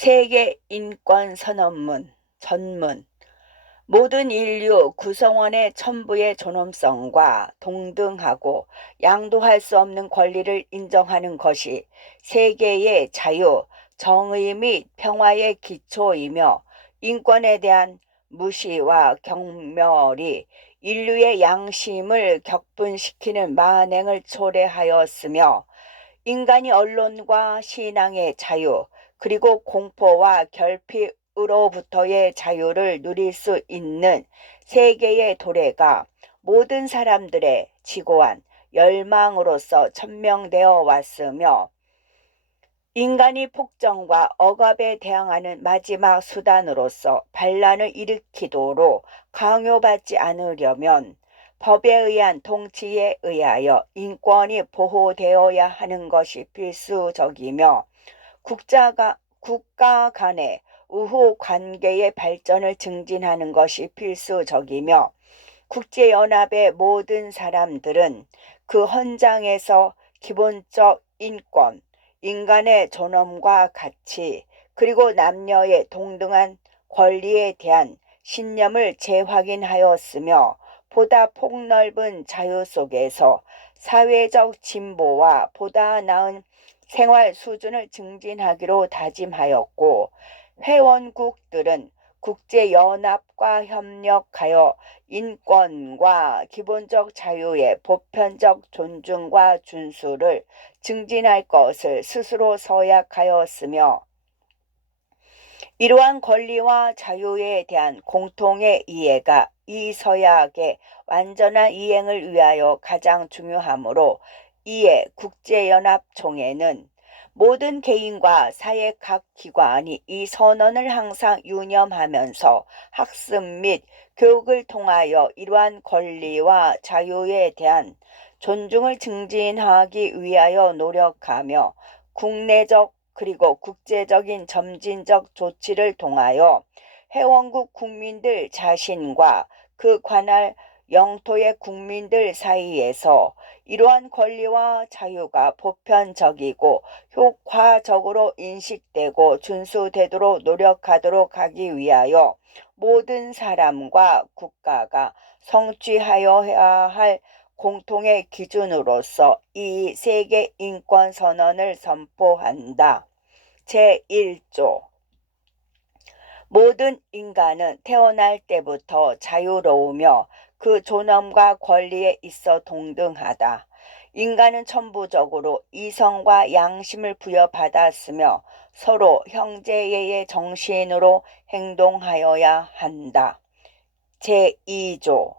세계 인권 선언문 전문. 모든 인류 구성원의 천부의 존엄성과 동등하고 양도할 수 없는 권리를 인정하는 것이 세계의 자유, 정의 및 평화의 기초이며, 인권에 대한 무시와 경멸이 인류의 양심을 격분시키는 만행을 초래하였으며, 인간이 언론과 신앙의 자유, 그리고 공포와 결핍으로부터의 자유를 누릴 수 있는 세계의 도래가 모든 사람들의 지고한 열망으로서 천명되어 왔으며, 인간이 폭정과 억압에 대항하는 마지막 수단으로서 반란을 일으키도록 강요받지 않으려면 법에 의한 통치에 의하여 인권이 보호되어야 하는 것이 필수적이며, 국가 간의 우호 관계의 발전을 증진하는 것이 필수적이며, 국제연합의 모든 사람들은 그 헌장에서 기본적 인권, 인간의 존엄과 가치, 그리고 남녀의 동등한 권리에 대한 신념을 재확인하였으며, 보다 폭넓은 자유 속에서 사회적 진보와 보다 나은 생활 수준을 증진하기로 다짐하였고, 회원국들은 국제연합과 협력하여 인권과 기본적 자유의 보편적 존중과 준수를 증진할 것을 스스로 서약하였으며, 이러한 권리와 자유에 대한 공통의 이해가 이 서약의 완전한 이행을 위하여 가장 중요하므로, 이에 국제연합총회는 모든 개인과 사회 각 기관이 이 선언을 항상 유념하면서 학습 및 교육을 통하여 이러한 권리와 자유에 대한 존중을 증진하기 위하여 노력하며, 국내적 그리고 국제적인 점진적 조치를 통하여 회원국 국민들 자신과 그 관할 영토의 국민들 사이에서 이러한 권리와 자유가 보편적이고 효과적으로 인식되고 준수되도록 노력하도록 하기 위하여 모든 사람과 국가가 성취하여야 할 공통의 기준으로서 이 세계 인권 선언을 선포한다. 제1조. 모든 인간은 태어날 때부터 자유로우며 그 존엄과 권리에 있어 동등하다. 인간은 천부적으로 이성과 양심을 부여받았으며 서로 형제의 정신으로 행동하여야 한다. 제2조.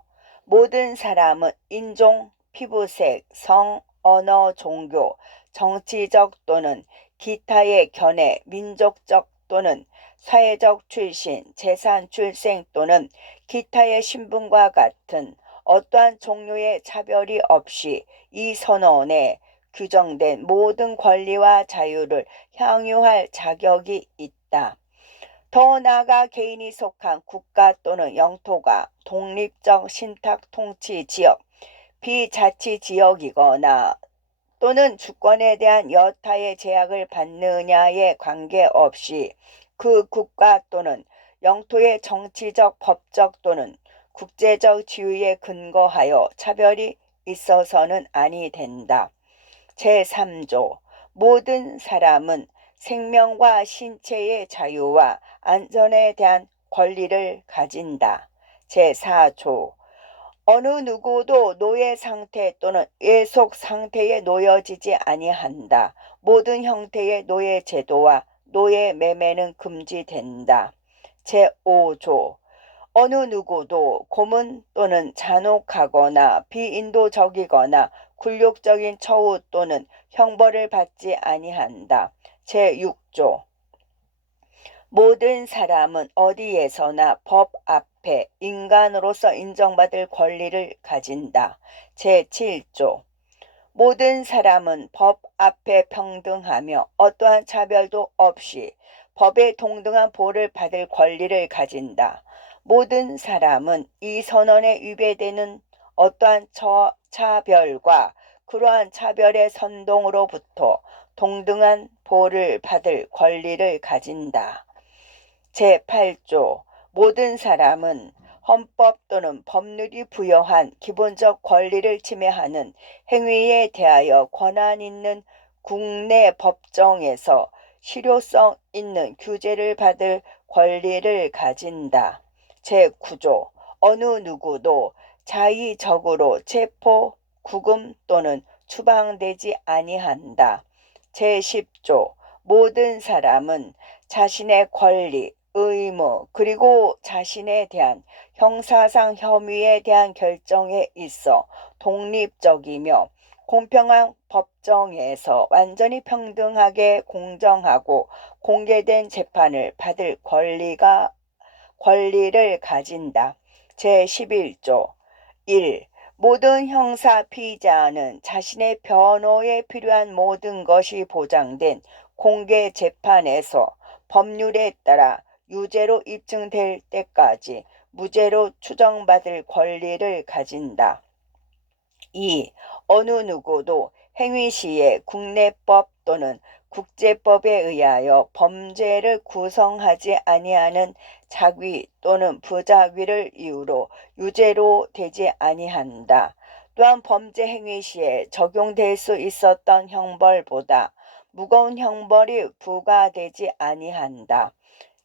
모든 사람은 인종, 피부색, 성, 언어, 종교, 정치적 또는 기타의 견해, 민족적 또는 사회적 출신, 재산 출생 또는 기타의 신분과 같은 어떠한 종류의 차별이 없이 이 선언에 규정된 모든 권리와 자유를 향유할 자격이 있다. 더 나아가 개인이 속한 국가 또는 영토가 독립적 신탁 통치 지역, 비자치 지역이거나 또는 주권에 대한 여타의 제약을 받느냐에 관계없이 그 국가 또는 영토의 정치적, 법적 또는 국제적 지위에 근거하여 차별이 있어서는 아니 된다. 제3조. 모든 사람은 생명과 신체의 자유와 안전에 대한 권리를 가진다. 제4조. 어느 누구도 노예 상태 또는 예속 상태에 놓여지지 아니한다. 모든 형태의 노예 제도와 노예 매매는 금지된다. 제5조. 어느 누구도 고문 또는 잔혹하거나 비인도적이거나 굴욕적인 처우 또는 형벌을 받지 아니한다. 제6조. 모든 사람은 어디에서나 법 앞에 인간으로서 인정받을 권리를 가진다. 제7조. 모든 사람은 법 앞에 평등하며 어떠한 차별도 없이 법에 동등한 보호를 받을 권리를 가진다. 모든 사람은 이 선언에 위배되는 어떠한 차별과 그러한 차별의 선동으로부터 동등한 보호를 받을 권리를 가진다. 제8조 모든 사람은 헌법 또는 법률이 부여한 기본적 권리를 침해하는 행위에 대하여 권한 있는 국내 법정에서 실효성 있는 규제를 받을 권리를 가진다. 제9조 어느 누구도 자의적으로 체포, 구금 또는 추방되지 아니한다. 제10조 모든 사람은 자신의 권리, 의무, 그리고 자신에 대한 형사상 혐의에 대한 결정에 있어 독립적이며 공평한 법정에서 완전히 평등하게 공정하고 공개된 재판을 받을 권리를 가진다. 제11조 1. 모든 형사 피의자는 자신의 변호에 필요한 모든 것이 보장된 공개 재판에서 법률에 따라 유죄로 입증될 때까지 무죄로 추정받을 권리를 가진다. 2. 어느 누구도 행위 시에 국내법 또는 국제법에 의하여 범죄를 구성하지 아니하는 작위 또는 부작위를 이유로 유죄로 되지 아니한다. 또한 범죄 행위 시에 적용될 수 있었던 형벌보다 무거운 형벌이 부과되지 아니한다.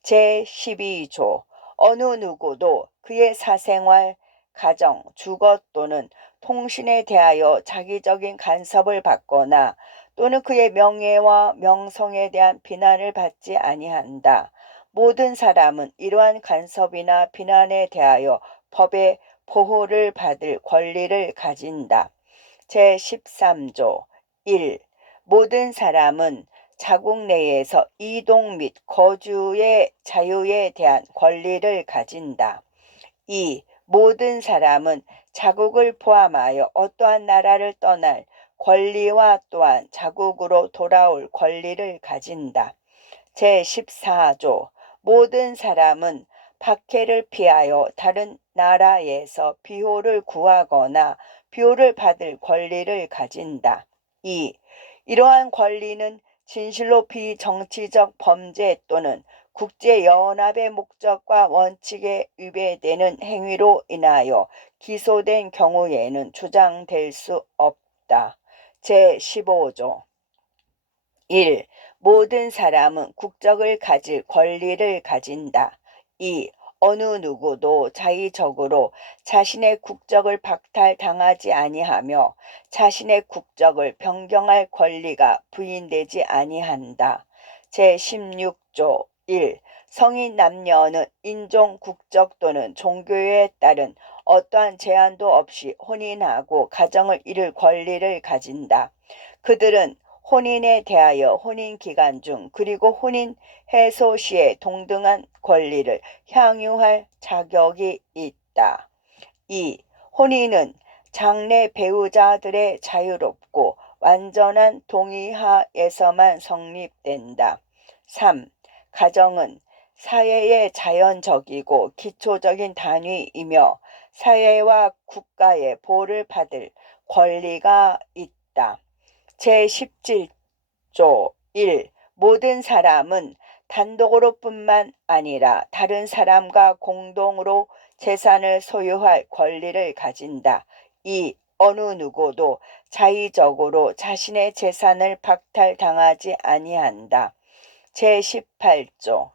제12조 어느 누구도 그의 사생활, 가정, 주거 또는 통신에 대하여 자기적인 간섭을 받거나 또는 그의 명예와 명성에 대한 비난을 받지 아니한다. 모든 사람은 이러한 간섭이나 비난에 대하여 법의 보호를 받을 권리를 가진다. 제13조 1. 모든 사람은 자국 내에서 이동 및 거주의 자유에 대한 권리를 가진다. 2. 모든 사람은 자국을 포함하여 어떠한 나라를 떠날 권리와 또한 자국으로 돌아올 권리를 가진다. 제14조 모든 사람은 박해를 피하여 다른 나라에서 비호를 구하거나 비호를 받을 권리를 가진다. 2. 이러한 권리는 진실로 비정치적 범죄 또는 국제연합의 목적과 원칙에 위배되는 행위로 인하여 기소된 경우에는 주장될 수 없다. 제15조 1. 모든 사람은 국적을 가질 권리를 가진다. 2. 어느 누구도 자의적으로 자신의 국적을 박탈당하지 아니하며 자신의 국적을 변경할 권리가 부인되지 아니한다. 제16조 1. 성인 남녀는 인종, 국적 또는 종교에 따른 어떠한 제한도 없이 혼인하고 가정을 이룰 권리를 가진다. 그들은 혼인에 대하여 혼인 기간 중 그리고 혼인 해소 시에 동등한 권리를 향유할 자격이 있다. 2. 혼인은 장래 배우자들의 자유롭고 완전한 동의하에서만 성립된다. 3. 가정은 사회의 자연적이고 기초적인 단위이며 사회와 국가의 보호를 받을 권리가 있다. 제17조 1. 모든 사람은 단독으로 뿐만 아니라 다른 사람과 공동으로 재산을 소유할 권리를 가진다. 2. 어느 누구도 자의적으로 자신의 재산을 박탈당하지 아니한다. 제18조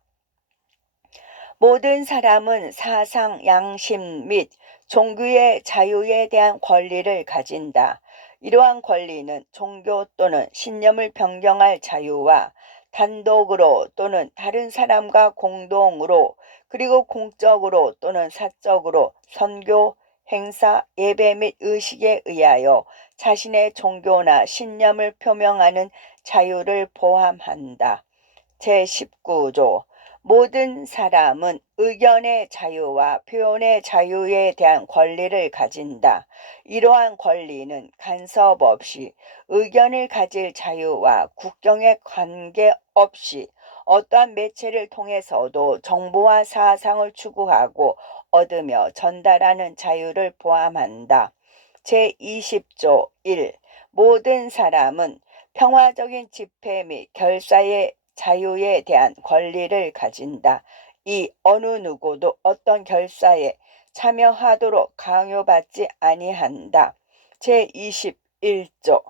모든 사람은 사상, 양심 및 종교의 자유에 대한 권리를 가진다. 이러한 권리는 종교 또는 신념을 변경할 자유와 단독으로 또는 다른 사람과 공동으로 그리고 공적으로 또는 사적으로 선교, 행사, 예배 및 의식에 의하여 자신의 종교나 신념을 표명하는 자유를 포함한다. 제19조 모든 사람은 의견의 자유와 표현의 자유에 대한 권리를 가진다. 이러한 권리는 간섭 없이 의견을 가질 자유와 국경에 관계없이 어떠한 매체를 통해서도 정보와 사상을 추구하고 얻으며 전달하는 자유를 포함한다. 제20조 1. 모든 사람은 평화적인 집회 및 결사의 자유에 대한 권리를 가진다. 2. 어느 누구도 어떤 결사에 참여하도록 강요받지 아니한다. 제21조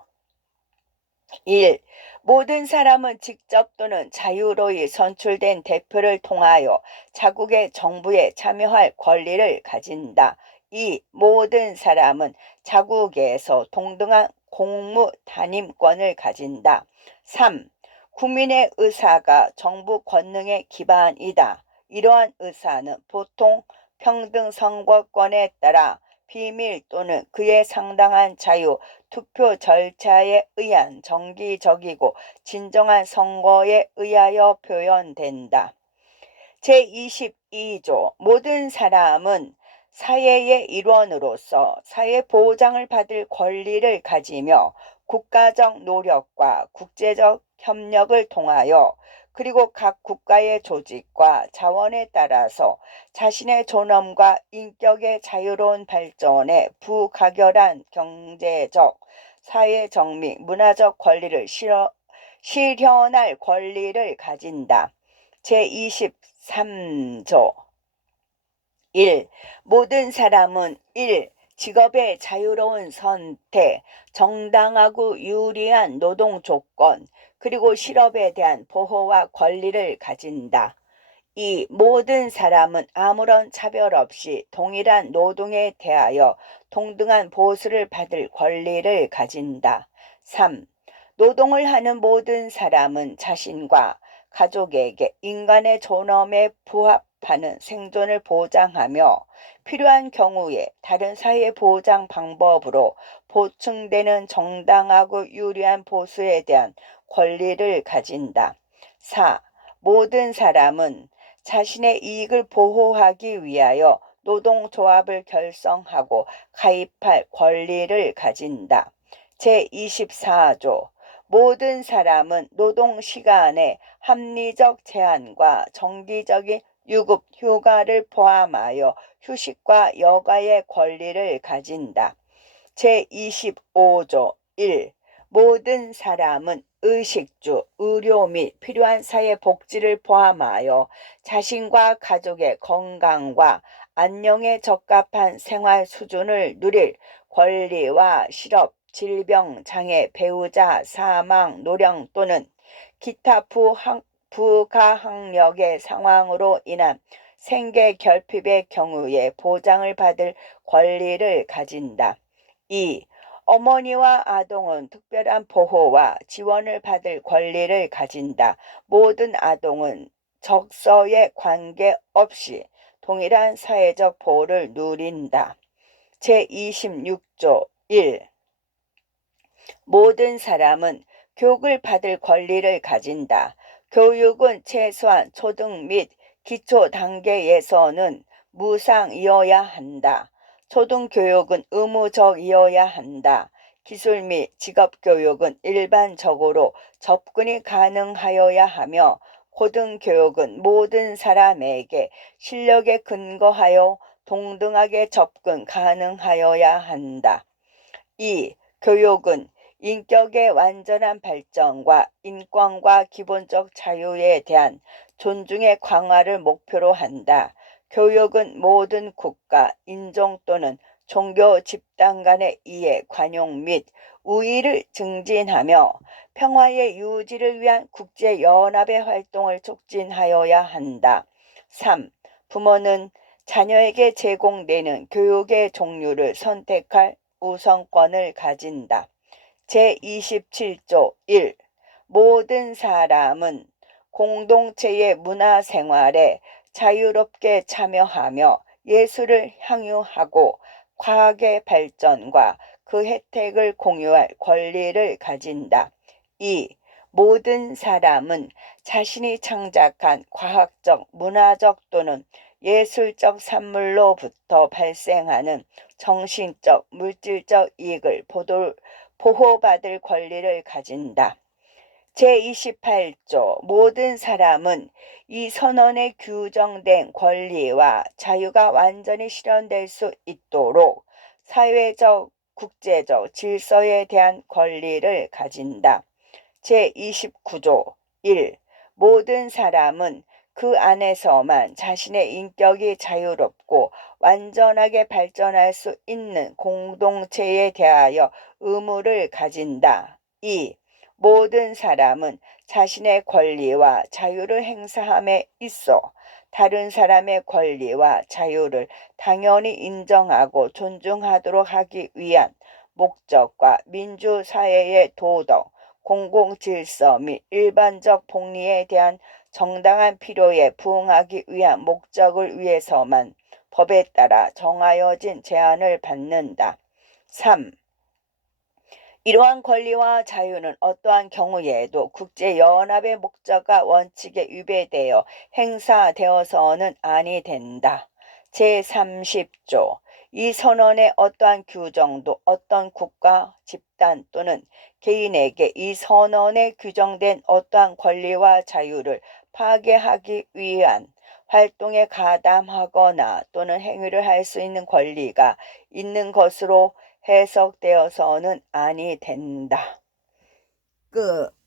1. 모든 사람은 직접 또는 자유로이 선출된 대표를 통하여 자국의 정부에 참여할 권리를 가진다. 2. 모든 사람은 자국에서 동등한 공무 단임권을 가진다. 3. 국민의 의사가 정부 권능의 기반이다. 이러한 의사는 보통 평등 선거권에 따라 비밀 또는 그에 상당한 자유, 투표 절차에 의한 정기적이고 진정한 선거에 의하여 표현된다. 제22조 모든 사람은 사회의 일원으로서 사회 보장을 받을 권리를 가지며 국가적 노력과 국제적 협력을 통하여 그리고 각 국가의 조직과 자원에 따라서 자신의 존엄과 인격의 자유로운 발전에 부가결한 경제적, 사회적 및 문화적 권리를 실현할 권리를 가진다. 제23조 1. 모든 사람은 1. 직업의 자유로운 선택, 정당하고 유리한 노동 조건, 그리고 실업에 대한 보호와 권리를 가진다. 2. 모든 사람은 아무런 차별 없이 동일한 노동에 대하여 동등한 보수를 받을 권리를 가진다. 3. 노동을 하는 모든 사람은 자신과 가족에게 인간의 존엄에 부합하는 생존을 보장하며 필요한 경우에 다른 사회 보장 방법으로 보충되는 정당하고 유리한 보수에 대한 권리를 가진다. 4. 모든 사람은 자신의 이익을 보호하기 위하여 노동조합을 결성하고 가입할 권리를 가진다. 제24조 모든 사람은 노동시간의 합리적 제한과 정기적인 유급 휴가를 포함하여 휴식과 여가의 권리를 가진다. 제25조 1. 모든 사람은 의식주, 의료 및 필요한 사회복지를 포함하여 자신과 가족의 건강과 안녕에 적합한 생활 수준을 누릴 권리와 실업, 질병, 장애, 배우자, 사망, 노령 또는 기타 부가항력의 상황으로 인한 생계 결핍의 경우에 보장을 받을 권리를 가진다. 2. 어머니와 아동은 특별한 보호와 지원을 받을 권리를 가진다. 모든 아동은 적서에 관계없이 동일한 사회적 보호를 누린다. 제26조 1. 모든 사람은 교육을 받을 권리를 가진다. 교육은 최소한 초등 및 기초 단계에서는 무상이어야 한다. 초등교육은 의무적이어야 한다. 기술 및 직업교육은 일반적으로 접근이 가능하여야 하며 고등교육은 모든 사람에게 실력에 근거하여 동등하게 접근 가능하여야 한다. 2. 교육은 인격의 완전한 발전과 인권과 기본적 자유에 대한 존중의 강화를 목표로 한다. 교육은 모든 국가, 인종 또는 종교 집단 간의 이해, 관용 및 우위를 증진하며 평화의 유지를 위한 국제연합의 활동을 촉진하여야 한다. 3. 부모는 자녀에게 제공되는 교육의 종류를 선택할 우선권을 가진다. 제27조 1. 모든 사람은 공동체의 문화생활에 자유롭게 참여하며 예술을 향유하고 과학의 발전과 그 혜택을 공유할 권리를 가진다. 2. 모든 사람은 자신이 창작한 과학적, 문화적 또는 예술적 산물로부터 발생하는 정신적, 물질적 이익을 보호받을 권리를 가진다. 제28조 모든 사람은 이 선언에 규정된 권리와 자유가 완전히 실현될 수 있도록 사회적, 국제적 질서에 대한 권리를 가진다. 제29조 1. 모든 사람은 그 안에서만 자신의 인격이 자유롭고 완전하게 발전할 수 있는 공동체에 대하여 의무를 가진다. 2. 모든 사람은 자신의 권리와 자유를 행사함에 있어 다른 사람의 권리와 자유를 당연히 인정하고 존중하도록 하기 위한 목적과 민주사회의 도덕, 공공질서 및 일반적 복리에 대한 정당한 필요에 부응하기 위한 목적을 위해서만 법에 따라 정하여진 제한을 받는다. 3. 이러한 권리와 자유는 어떠한 경우에도 국제연합의 목적과 원칙에 위배되어 행사되어서는 아니 된다. 제30조 이 선언의 어떠한 규정도 어떤 국가, 집단 또는 개인에게 이 선언에 규정된 어떠한 권리와 자유를 파괴하기 위한 활동에 가담하거나 또는 행위를 할 수 있는 권리가 있는 것으로 해석되어서는 아니 된다. 끝.